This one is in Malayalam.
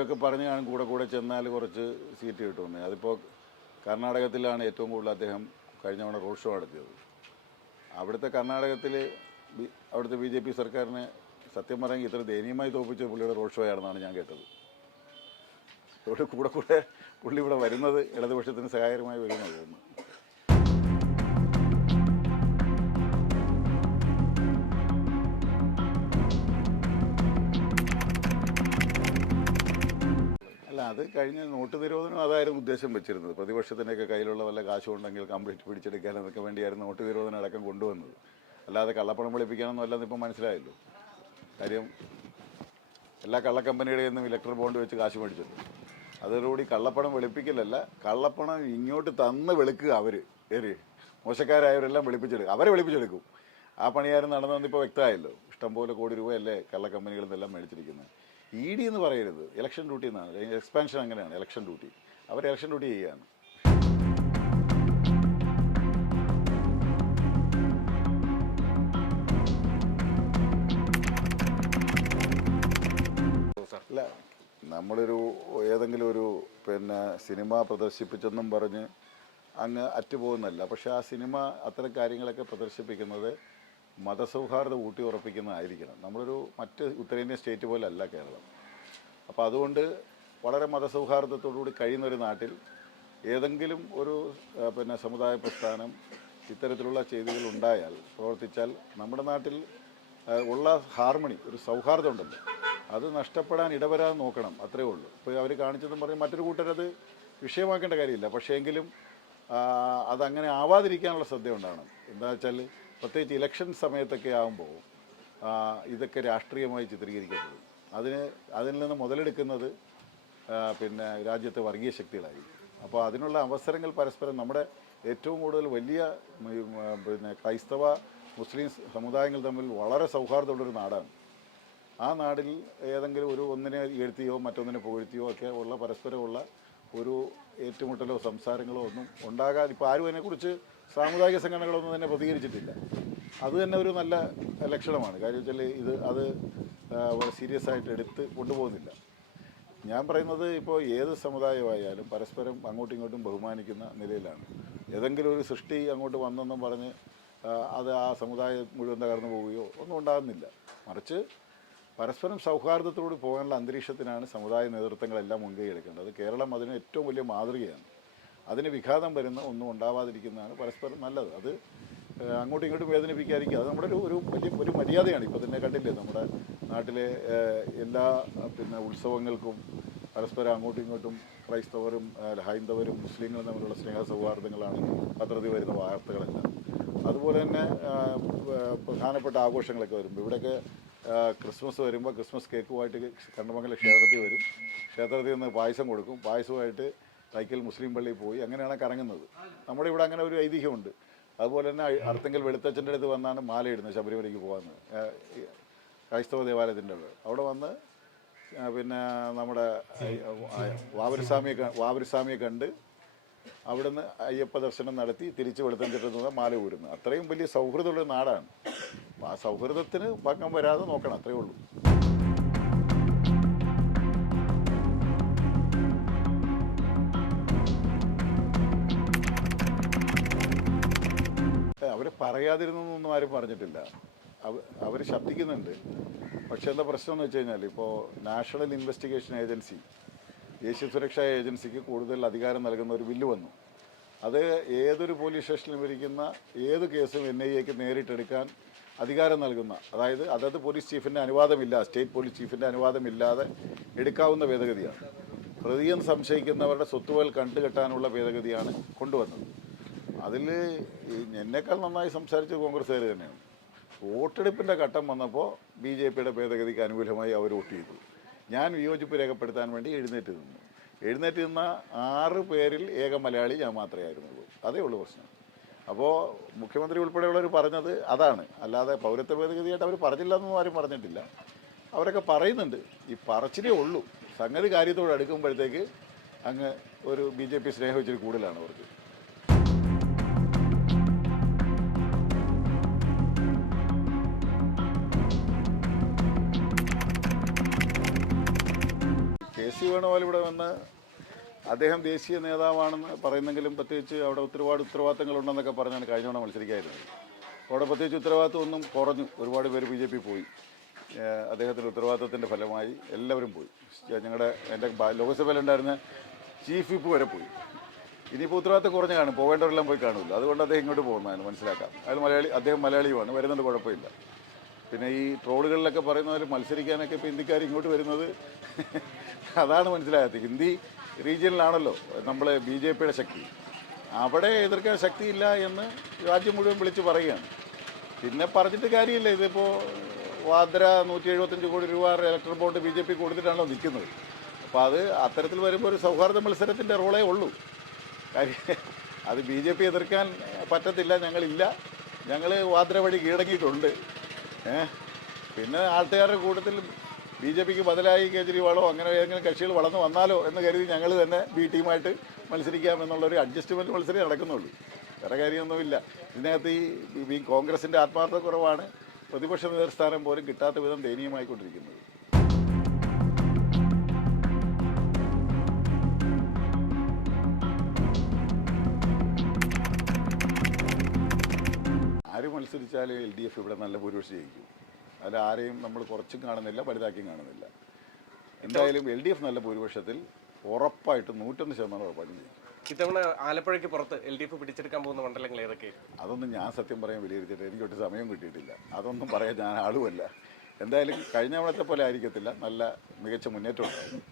കാര്യമൊക്കെ പറഞ്ഞ് കാണും കൂടെ ചെന്നാൽ കുറച്ച് സീറ്റ് കിട്ടുമെന്ന്. അതിപ്പോൾ കർണാടകത്തിലാണ് ഏറ്റവും കൂടുതൽ അദ്ദേഹം കഴിഞ്ഞ തവണ റോഡ് ഷോ നടത്തിയത്. അവിടുത്തെ കർണാടകത്തിൽ അവിടുത്തെ BJP സർക്കാരിനെ സത്യം പറഞ്ഞെങ്കിൽ ഇത്ര ദയനീയമായി തോൽപ്പിച്ച പുള്ളിയുടെ റോഡ് ഷോ ആണെന്നാണ് ഞാൻ കേട്ടത്. അതുകൊണ്ട് കൂടെ പുള്ളി ഇവിടെ വരുന്നത് ഇടതുപക്ഷത്തിന് സഹായകരമായി വരുമെന്ന് തോന്നുന്നു. അത് കഴിഞ്ഞ നോട്ട് നിരോധനം അതായിരുന്നു ഉദ്ദേശം വെച്ചിരുന്നത്. പ്രതിപക്ഷത്തിൻ്റെയൊക്കെ കയ്യിലുള്ള വല്ല കാശുണ്ടെങ്കിൽ കംപ്ലീറ്റ് പിടിച്ചെടുക്കാൻ അതൊക്കെ വേണ്ടിയായിരുന്നു നോട്ട് നിരോധനം അടക്കം കൊണ്ടുവന്നത്. അല്ലാതെ കള്ളപ്പണം വെളുപ്പിക്കാനൊന്നും അല്ലെന്ന് ഇപ്പം മനസ്സിലായല്ലോ. കാര്യം എല്ലാ കള്ളക്കമ്പനികളുടെ നിന്നും ഇലക്ട്രൽ ബോണ്ട് വെച്ച് കാശ് മേടിച്ചത്. അതോടുകൂടി കള്ളപ്പണം വെളുപ്പിക്കലല്ല, കള്ളപ്പണം ഇങ്ങോട്ട് തന്ന് വെളുക്കുക. അവർ മോശക്കാരായവരെല്ലാം വെളുപ്പിച്ചെടുക്കും, അവരെ വെളുപ്പിച്ചെടുക്കും. ആ പണിയായിരുന്നു നടന്നതെന്ന് ഇപ്പോൾ വ്യക്തമായല്ലോ. ഇഷ്ടംപോലെ കോടി രൂപയല്ലേ കള്ളക്കമ്പനികളിൽ നിന്നെല്ലാം മേടിച്ചിരിക്കുന്നത്. ED എന്ന് പറയരുത്, ഇലക്ഷൻ ഡ്യൂട്ടി എന്നാണ്. എക്സ്പാൻഷൻ അങ്ങനെയാണ്, ഇലക്ഷൻ ഡ്യൂട്ടി. അവർ ഇലക്ഷൻ ഡ്യൂട്ടി ചെയ്യുകയാണ്. അല്ല, നമ്മളൊരു ഏതെങ്കിലും ഒരു സിനിമ പ്രദർശിപ്പിച്ചെന്നും പറഞ്ഞ് അങ്ങ് അറ്റുപോകുന്നല്ല. പക്ഷേ ആ സിനിമ അത്തരം കാര്യങ്ങളൊക്കെ പ്രദർശിപ്പിക്കുന്നത് മതസൗഹാർദ്ദം ഊട്ടി ഉറപ്പിക്കുന്നതായിരിക്കണം. നമ്മളൊരു മറ്റ് ഉത്തരേന്ത്യൻ സ്റ്റേറ്റ് പോലെ അല്ല കേരളം. അപ്പോൾ അതുകൊണ്ട് വളരെ മതസൗഹാർദ്ദത്തോടുകൂടി കഴിയുന്നൊരു നാട്ടിൽ ഏതെങ്കിലും ഒരു സമുദായ പ്രസ്ഥാനം ഇത്തരത്തിലുള്ള ചെയ്തികൾ ഉണ്ടായാൽ, പ്രവർത്തിച്ചാൽ നമ്മുടെ നാട്ടിൽ ഉള്ള ഹാർമണി, ഒരു സൗഹാർദ്ദം ഉണ്ടല്ലോ, അത് നഷ്ടപ്പെടാൻ ഇടവരാതെ നോക്കണം. അത്രയേ ഉള്ളൂ. ഇപ്പോൾ അവർ കാണിച്ചതെന്ന് പറഞ്ഞ് മറ്റൊരു കൂട്ടരത് വിഷയമാക്കേണ്ട കാര്യമില്ല. പക്ഷേ എങ്കിലും അതങ്ങനെ ആവാതിരിക്കാനുള്ള ശ്രദ്ധ ഉണ്ടാകണം. എന്താ വെച്ചാൽ പ്രത്യേകിച്ച് ഇലക്ഷൻ സമയത്തൊക്കെ ആകുമ്പോൾ ഇതൊക്കെ രാഷ്ട്രീയമായി ചിത്രീകരിക്കപ്പെടും. അതിൽ നിന്ന് മുതലെടുക്കുന്നത് രാജ്യത്തെ വർഗീയ ശക്തികളായിരിക്കും. അപ്പോൾ അതിനുള്ള അവസരങ്ങൾ പരസ്പരം നമ്മുടെ ഏറ്റവും കൂടുതൽ വലിയ ക്രൈസ്തവ മുസ്ലിം സമുദായങ്ങൾ തമ്മിൽ വളരെ സൗഹാർദ്ദമുള്ളൊരു നാടാണ്. ആ നാടിൽ ഏതെങ്കിലും ഒന്നിനെ എഴുത്തിയോ മറ്റൊന്നിനെ പുകഴ്ത്തിയോ ഒക്കെ ഉള്ള പരസ്പരമുള്ള ഒരു ഏറ്റുമുട്ടലോ സംസാരങ്ങളോ ഒന്നും ഉണ്ടാകാതെ ഇപ്പോൾ ആരും അതിനെക്കുറിച്ച് സാമുദായിക സംഘടനകളൊന്നും തന്നെ പ്രതികരിച്ചിട്ടില്ല. അത് തന്നെ ഒരു നല്ല ലക്ഷണമാണ്. കാര്യം വെച്ചാൽ അത് സീരിയസ് ആയിട്ട് എടുത്ത് കൊണ്ടുപോകുന്നില്ല. ഞാൻ പറയുന്നത് ഇപ്പോൾ ഏത് സമുദായമായാലും പരസ്പരം അങ്ങോട്ടും ഇങ്ങോട്ടും ബഹുമാനിക്കുന്ന നിലയിലാണ്. ഏതെങ്കിലും ഒരു സൃഷ്ടി അങ്ങോട്ട് വന്നെന്നും പറഞ്ഞ് അത് ആ സമുദായം മുഴുവൻ തകർന്നു പോവുകയോ ഒന്നും ഉണ്ടാകുന്നില്ല. മറിച്ച് പരസ്പരം സൗഹാർദ്ദത്തോട് പോകാനുള്ള അന്തരീക്ഷത്തിനാണ് സമുദായ നേതൃത്വങ്ങളെല്ലാം മുൻകൈ എടുക്കേണ്ടത്. കേരളം അതിന് ഏറ്റവും വലിയ മാതൃകയാണ്. അതിന് വിഘാതം വരുന്ന ഒന്നും ഉണ്ടാവാതിരിക്കുന്നതാണ് പരസ്പരം നല്ലത്. അത് അങ്ങോട്ടും ഇങ്ങോട്ടും വേദനിപ്പിക്കാതിരിക്കുക, അത് നമ്മുടെ ഒരു മര്യാദയാണ്. ഇപ്പോൾ തന്നെ കണ്ടില്ലേ, നമ്മുടെ നാട്ടിലെ എല്ലാ ഉത്സവങ്ങൾക്കും പരസ്പരം അങ്ങോട്ടും ഇങ്ങോട്ടും ക്രൈസ്തവരും ഹൈന്ദവരും മുസ്ലിങ്ങളും തമ്മിലുള്ള സ്നേഹ സൗഹാർദ്ദങ്ങളാണ് പത്രത്തിൽ വരുന്ന വാർത്തകളെല്ലാം. അതുപോലെ തന്നെ പ്രധാനപ്പെട്ട ആഘോഷങ്ങളൊക്കെ വരുമ്പോൾ ഇവിടെയൊക്കെ ക്രിസ്മസ് വരുമ്പോൾ ക്രിസ്മസ് കേക്കുമായിട്ട് കണ്ണമംഗലം ക്ഷേത്രത്തിൽ വരും. ക്ഷേത്രത്തിൽ നിന്ന് പായസം കൊടുക്കും. പായസമായിട്ട് തൈക്കൽ മുസ്ലിം പള്ളിയിൽ പോയി അങ്ങനെയാണ് കറങ്ങുന്നത്. നമ്മുടെ ഇവിടെ അങ്ങനെ ഒരു ഐതിഹ്യമുണ്ട്. അതുപോലെ തന്നെ അർത്തുങ്കൽ വെളുത്തച്ഛൻ്റെ അടുത്ത് വന്നാണ് മാലയിടുന്നത് ശബരിമലയ്ക്ക് പോകാമെന്ന്, ക്രൈസ്തവ ദേവാലയത്തിൻ്റെ അവിടെ വന്ന് നമ്മുടെ വാവരുസ്വാമിയെ കണ്ട് അവിടുന്ന് അയ്യപ്പ ദർശനം നടത്തി തിരിച്ച് വെളുത്തഞ്ചിട്ട് നിന്ന് മാല ഊരുന്നു. അത്രയും വലിയ സൗഹൃദമുള്ള നാടാണ്. ആ സൗഹൃദത്തിന് ഭംഗം വരാതെ നോക്കണം, അത്രയേ ഉള്ളൂ. അവർ പറയാതിരുന്നൊന്നും ആരും പറഞ്ഞിട്ടില്ല. അവർ ശബ്ദിക്കുന്നുണ്ട്. പക്ഷേ എന്താ പ്രശ്നം എന്ന് വെച്ച് കഴിഞ്ഞാൽ, ഇപ്പോൾ നാഷണൽ ഇൻവെസ്റ്റിഗേഷൻ ഏജൻസി, ദേശീയ സുരക്ഷാ ഏജൻസിക്ക് കൂടുതൽ അധികാരം നൽകുന്ന ഒരു ബില്ല് വന്നു. അത് ഏതൊരു പോലീസ് സ്റ്റേഷനിലും ഇരിക്കുന്ന ഏത് കേസും NIAക്ക് നേരിട്ടെടുക്കാൻ അധികാരം നൽകുന്ന, അതായത് അതത് പോലീസ് ചീഫിൻ്റെ അനുവാദമില്ല, സ്റ്റേറ്റ് പോലീസ് ചീഫിൻ്റെ അനുവാദമില്ലാതെ എടുക്കാവുന്ന ഭേദഗതിയാണ്. പ്രതിയെന്ന് സംശയിക്കുന്നവരുടെ സ്വത്തുവകൾ കണ്ടുകെട്ടാനുള്ള ഭേദഗതിയാണ് കൊണ്ടുവന്നത്. അതിൽ എന്നേക്കാൾ നന്നായി സംസാരിച്ച കോൺഗ്രസ്സുകാർ തന്നെയാണ്. വോട്ടെടുപ്പിൻ്റെ ഘട്ടം വന്നപ്പോൾ BJPയുടെ ഭേദഗതിക്ക് അനുകൂലമായി അവർ വോട്ട് ചെയ്തു. ഞാൻ വിയോജിപ്പ് രേഖപ്പെടുത്താൻ വേണ്ടി എഴുന്നേറ്റ് നിന്ന 6 പേരിൽ ഏക മലയാളി ഞാൻ മാത്രമേ ആയിരുന്നുള്ളൂ. അതേ ഉള്ളൂ പ്രശ്നം. അപ്പോൾ മുഖ്യമന്ത്രി ഉൾപ്പെടെയുള്ളവർ പറഞ്ഞത് അതാണ്. അല്ലാതെ പൗരത്വ ഭേദഗതിയായിട്ട് അവർ പറഞ്ഞില്ല എന്നൊന്നും ആരും പറഞ്ഞിട്ടില്ല. അവരൊക്കെ പറയുന്നുണ്ട്. ഈ പറച്ചിലേ ഉള്ളൂ. സംഗതി കാര്യത്തോട് അടുക്കുമ്പോഴത്തേക്ക് അങ്ങ് ഒരു BJP സ്നേഹം ഇച്ചിരി കൂടുതലാണ് അവർക്ക്. കെ.സി. വേണുഗോപാൽ ഇവിടെ വന്ന് അദ്ദേഹം ദേശീയ നേതാവാണെന്ന് പറയുന്നെങ്കിലും പ്രത്യേകിച്ച് അവിടെ ഒരുപാട് ഉത്തരവാദിത്തങ്ങളുണ്ടെന്നൊക്കെ പറഞ്ഞാണ് കഴിഞ്ഞ തവണ മത്സരിക്കായിരുന്നത്. അവിടെ പ്രത്യേകിച്ച് ഉത്തരവാദിത്വം ഒന്നും കുറഞ്ഞു. ഒരുപാട് പേര് BJP പോയി. അദ്ദേഹത്തിൻ്റെ ഉത്തരവാദിത്തത്തിൻ്റെ ഫലമായി എല്ലാവരും പോയി. ഞങ്ങളുടെ എൻ്റെ ലോക്സഭയിലുണ്ടായിരുന്ന ചീഫ് വിപ്പ് വരെ പോയി. ഇനിയിപ്പോൾ ഉത്തരവാദിത്തം കുറഞ്ഞ് കാണും, പോകേണ്ടവരെല്ലാം പോയി കാണുമല്ലോ. അതുകൊണ്ട് അദ്ദേഹം ഇങ്ങോട്ട് പോകുന്നതാണ് മനസ്സിലാക്കാം. അദ്ദേഹം മലയാളിയുമാണ്, വരുന്നുണ്ട്, കുഴപ്പമില്ല. പിന്നെ ഈ ട്രോളുകളിലൊക്കെ പറയുന്നവർ മത്സരിക്കാനൊക്കെ ഇപ്പോൾ ഹിന്ദിക്കാർ ഇങ്ങോട്ട് വരുന്നത് അതാണ് മനസ്സിലാകാത്തത്. ഹിന്ദി റീജിയനിലാണല്ലോ നമ്മളെ BJPയുടെ ശക്തി. അവിടെ എതിർക്കാൻ ശക്തിയില്ല എന്ന് രാജ്യം മുഴുവൻ വിളിച്ച് പറയുകയാണ്. പിന്നെ പറഞ്ഞിട്ട് കാര്യമില്ല. ഇതിപ്പോൾ വാദ്ര 175 കോടി രൂപ ഇലക്ട്രൽ ബോണ്ട് BJP കൊടുത്തിട്ടാണല്ലോ നിൽക്കുന്നത്. അപ്പോൾ അത് അത്തരത്തിൽ വരുമ്പോൾ ഒരു സൗഹാർദ്ദ മത്സരത്തിൻ്റെ റോളേ ഉള്ളൂ. കാര്യം അത് BJP എതിർക്കാൻ പറ്റത്തില്ല, ഞങ്ങളില്ല, ഞങ്ങൾ വാദ്ര വഴി കീഴടങ്ങിയിട്ടുണ്ട്. പിന്നെ ആൾക്കാരുടെ കൂട്ടത്തിൽ BJPക്ക് ബദലായി കേജ്രിവാളോ അങ്ങനെ ഏതെങ്കിലും കക്ഷികൾ വളർന്നു വന്നാലോ എന്ന് കരുതി ഞങ്ങൾ തന്നെ B ടീമായിട്ട് മത്സരിക്കാമെന്നുള്ളൊരു അഡ്ജസ്റ്റ്മെൻറ്റ് മത്സരമേ നടക്കുന്നുള്ളൂ. വേറെ കാര്യമൊന്നുമില്ല. ഇതിനകത്ത് ഈ കോൺഗ്രസിൻ്റെ ആത്മാർത്ഥക്കുറവാണ് പ്രതിപക്ഷ നേതൃസ്ഥാനം പോലും കിട്ടാത്ത വിധം ദയനീയമായിക്കൊണ്ടിരിക്കുന്നത്. ആര് മത്സരിച്ചാലും LDF ഇവിടെ നല്ല ഭൂരിപക്ഷം ജയിക്കും. അതിൽ ആരെയും നമ്മൾ കുറച്ചും കാണുന്നില്ല, വലുതാക്കിയും കാണുന്നില്ല. എന്തായാലും LDF നല്ല ഭൂരിപക്ഷത്തിൽ ഉറപ്പായിട്ടും 101% ഉറപ്പായിട്ടും ജയിക്കും. ഇത്തവണ ആലപ്പുഴയ്ക്ക് പുറത്ത് LDF പിടിച്ചെടുക്കാൻ പോകുന്ന മണ്ഡലങ്ങൾ ഏതൊക്കെ? അതൊന്നും ഞാൻ സത്യം പറയാൻ വിലയിരുത്തിയിട്ട് എനിക്കൊട്ട് സമയം കിട്ടിയിട്ടില്ല. അതൊന്നും പറയാൻ ഞാൻ ആളുമല്ല. എന്തായാലും കഴിഞ്ഞ തവണത്തെ പോലെ ആയിരിക്കത്തില്ല, നല്ല മികച്ച മുന്നേറ്റം ഉണ്ടാവും.